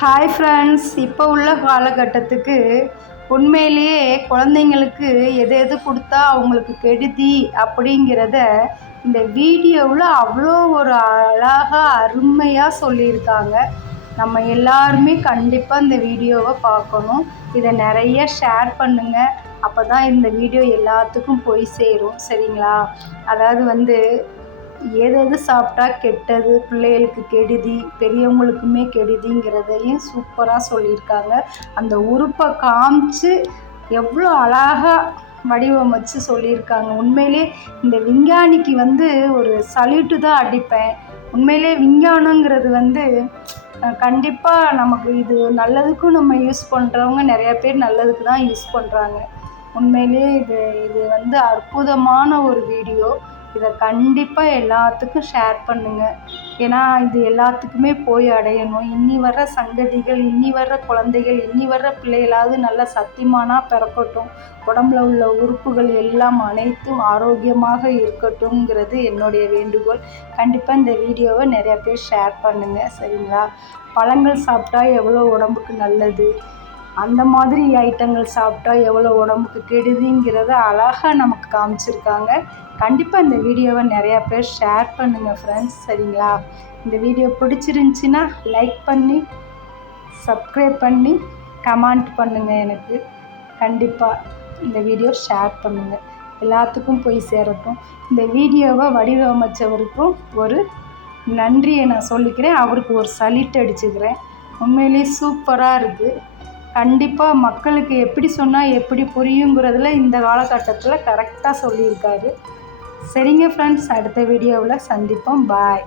Hi friends, இப்போ உள்ள காலகட்டத்துக்கு உண்மையிலேயே குழந்தைங்களுக்கு எது எது கொடுத்தா அவங்களுக்கு கெடுதி அப்படிங்கிறத இந்த வீடியோவில் அவ்வளோ ஒரு அழகாக அருமையாக சொல்லியிருக்காங்க. நம்ம எல்லாருமே கண்டிப்பாக இந்த வீடியோவை பார்க்கணும். இதை நிறைய ஷேர் பண்ணுங்கள். அப்போ தான் இந்த வீடியோ எல்லாத்துக்கும் போய் சேரும். சரிங்களா? அதாவது எது சாப்பிட்டா கெட்டது, பிள்ளைகளுக்கு கெடுதி, பெரியவங்களுக்குமே கெடுதிங்கிறதையும் சூப்பராக சொல்லியிருக்காங்க. அந்த உறுப்பை காமிச்சு எவ்வளோ அழகாக வடிவமைச்சு சொல்லியிருக்காங்க. உண்மையிலே இந்த விஞ்ஞானிக்கு ஒரு சல்யூட்டு தான் அடிப்பேன். உண்மையிலே விஞ்ஞானங்கிறது கண்டிப்பாக நமக்கு இது நல்லதுக்கும் நம்ம யூஸ் பண்ணுறவங்க நிறையா பேர் நல்லதுக்கு தான் யூஸ் பண்ணுறாங்க. உண்மையிலே இது அற்புதமான ஒரு வீடியோ. இதை கண்டிப்பாக எல்லாத்துக்கும் ஷேர் பண்ணுங்கள். ஏன்னா இது எல்லாத்துக்குமே போய் அடையணும். இன்னி வர்ற சங்கதிகள், இன்னி வர்ற குழந்தைகள், இன்னி வர்ற பிள்ளைகளாவது நல்ல சத்தியமானாக பிறக்கட்டும். உடம்புல உள்ள உறுப்புகள் எல்லாம் அனைத்தும் ஆரோக்கியமாக இருக்கட்டும்ங்கிறது என்னுடைய வேண்டுகோள். கண்டிப்பாக இந்த வீடியோவை நிறையா பேர் ஷேர் பண்ணுங்கள். சரிங்களா? பழங்கள் சாப்பிட்டா எவ்வளோ உடம்புக்கு நல்லது, அந்த மாதிரி ஐட்டங்கள் சாப்பிட்டா எவ்வளோ உடம்புக்கு கெடுதிங்கிறத அழகாக நமக்கு காமிச்சிருக்காங்க. கண்டிப்பாக இந்த வீடியோவை நிறையா பேர் ஷேர் பண்ணுங்கள் ஃப்ரெண்ட்ஸ். சரிங்களா? இந்த வீடியோ பிடிச்சிருந்துச்சின்னா லைக் பண்ணி, சப்ஸ்கிரைப் பண்ணி, கமெண்ட் பண்ணுங்கள். எனக்கு கண்டிப்பாக இந்த வீடியோ ஷேர் பண்ணுங்கள். எல்லாத்துக்கும் போய் சேரட்டும். இந்த வீடியோவை வடிவமைச்சவருக்கும் ஒரு நன்றியை நான் சொல்லிக்கிறேன். அவருக்கு ஒரு சல்யூட் அடிச்சுக்கிறேன். உண்மையிலேயே சூப்பராக இருக்குது. கண்டிப்பாக மக்களுக்கு எப்படி சொன்னால் எப்படி புரியுங்கிறதுல இந்த காலகட்டத்தில் கரெக்டாக சொல்லியிருக்காரு. சரிங்க ஃப்ரெண்ட்ஸ், அடுத்த வீடியோவில் சந்திப்போம். பாய்.